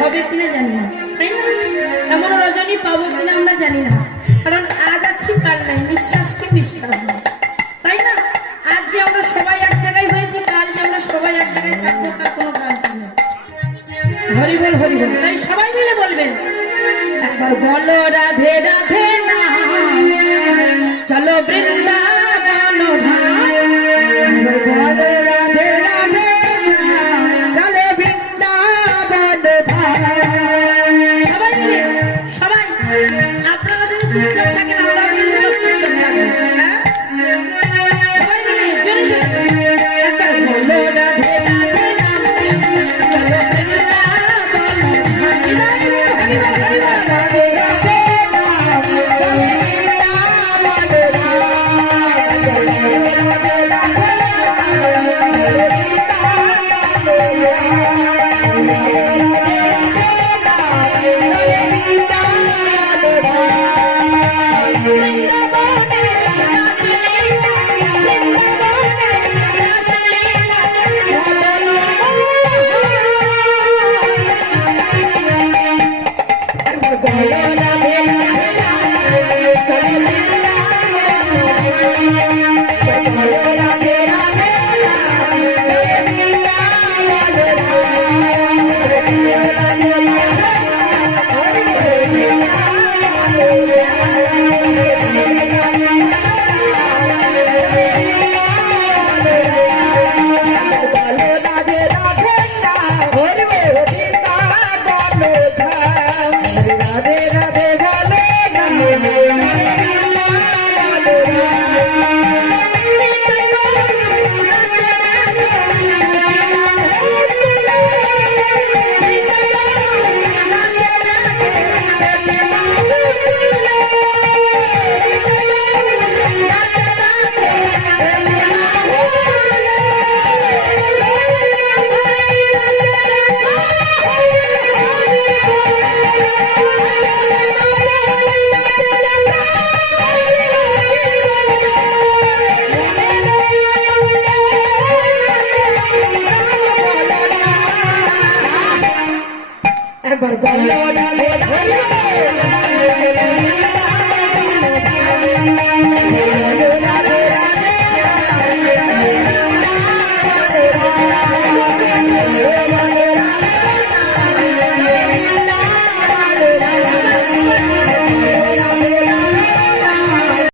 হবে কিনা জানি না, তাই না? এমন রজনী পাবো কিনা আমরা জানি না, কারণ আজ আছি কাল নাই, নিঃশ্বাসকে বিশ্বাস নেই, তাই না? আজ যে আমরা সবাই এক জায়গায় হয়েছি, কাল যে আমরা সবাই এক জায়গায় থাকবো তার কোনো গ্যারান্টি নেই। হরি বল হরি বল, তাই সবাই মিলে বলবেন একবার বলো রাধে রাধে না, চলো বৃন্দাবন।